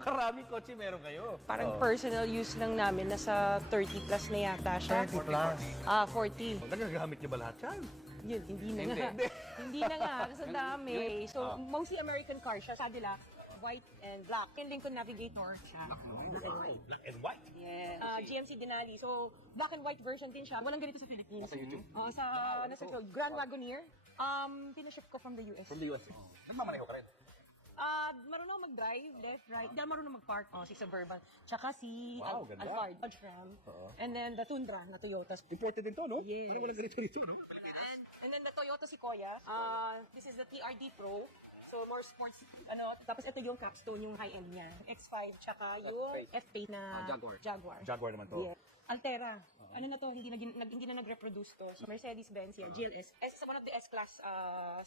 karaming kotse meron kayo? Parang personal use lang namin, nasa 30 plus na yata siya. 30 plus. 40. Nagagamit niyo ba lahat yan? Yun, hindi na nga. Hindi na nga, kasi dami. So, mostly American car siya. Sabi nila, white and black. Yung Lincoln Navigator siya. Black and white. Black and white? Yes. GMC Denali. So, black and white version din siya. Walang ganito sa Philippines. Sa YouTube? Oo, nasa Grand Wagoneer. Pinaship ko from the US. From the US. Nagmamaneho ka rin? Marunong mag-drive, left, right. Hindi marunong mag-park. Si Suburban. Tsaka si Wow, ganda. Alphard, Dodge Ram. And then the Tundra na Toyota. Imported din to, no? Yes. Ano walang ganito dito, no? And then the Toyota Sequoia. This is the TRD Pro. So more sports, tapos ito yung capstone, yung high-end niya. X5, tsaka yung F8 na Jaguar. Jaguar naman to. Yeah. Altera. Ano na to, hindi na nag-reproduce to. So Mercedes-Benz, GLS. It's one of the S-Class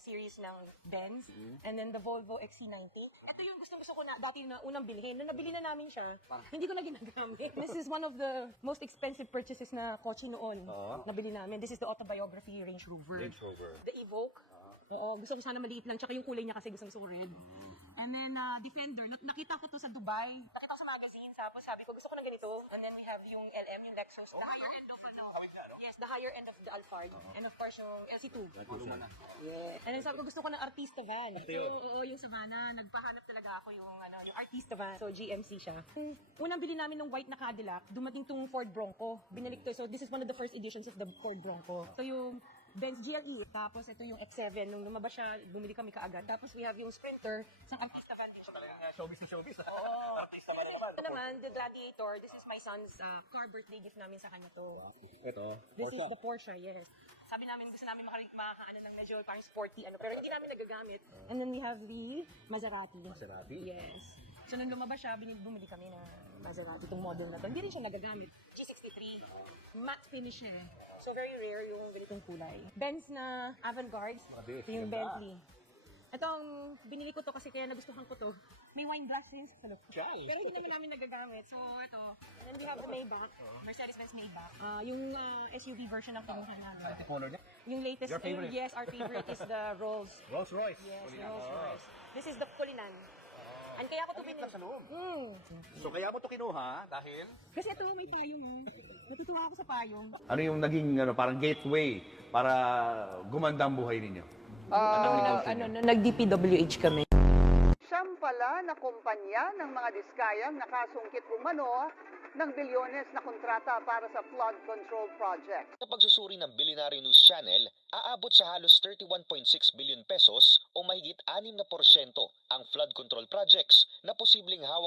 series ng Benz. And then the Volvo XC90. Ito yung gusto ko na dati na unang bilhin. Nung nabili na namin siya, hindi ko na ginagamit. This is one of the most expensive purchases na kotse noon. Nabili namin. This is the autobiography Range Rover. Range Rover. The Evoque. Oo, gusto ko sana maliit lang. Tsaka yung kulay niya kasi gusto ko red. And then, Defender. Nakita ko to sa Dubai. Nakita ko sa magazine. Tapos sabi ko, gusto ko ng ganito. And then we have yung LM, yung Lexus. The higher end of Yes, the higher end of the Alphard. And of course, yung LC2. Yeah. And then sabi ko, gusto ko ng Artista van. So, yung Savannah, nagpahanap talaga ako yung Artista van. So, GMC siya. Unang bili namin ng white na Cadillac, dumating tong Ford Bronco. Binalik to. So, this is one of the first editions of the Ford Bronco. So, yung Benz GLE. Tapos ito yung X7. Nung lumabas siya, bumili kami kaagad. Tapos we have yung Sprinter, isang Artista van din siya. Showbiz na showbiz. Artista ba naman? Ito naman, the Gladiator. This is my son's car birthday gift namin sa kanya to. Ito. This is the Porsche, yes. Sabi namin, gusto namin makakaano ng medyo parang sporty, pero hindi namin nagagamit. And then we have the Maserati. Maserati? Yes. So nung lumabas siya, bumili kami ng Maserati, itong model na to. Hindi rin siya nagagamit. G63. Matte finish siya. So very rare yung ganitong kulay. Benz na Avantgarde. Ito yung Bentley. Ito ang binili ko to kasi kaya nagustuhan ko to. May wine glasses. Pero hindi naman namin nagagamit. So ito. And then we have the Maybach. Mercedes-Benz Maybach. Yung SUV version ng kinuha namin. Ito color niya? Yung latest. Your favorite? Yes, our favorite is the Rolls. Rolls Royce. Yes, the Rolls Royce. This is the Kulinan. And kaya ko to binili. Sa loob. So kaya mo to kinuha dahil? Kasi ito may payong. Natutuwa ako sa payong. Ano yung naging parang gateway para gumanda ang buhay ninyo? Nag-DPWH kami. Siyam pala na kumpanya ng mga diskayang nakasungkit umano ng bilyones na kontrata para sa flood control project. Sa pagsusuri ng Billionaire News Channel, aabot sa halos 31.6 billion pesos o mahigit 6% ang flood control projects na posibleng hawak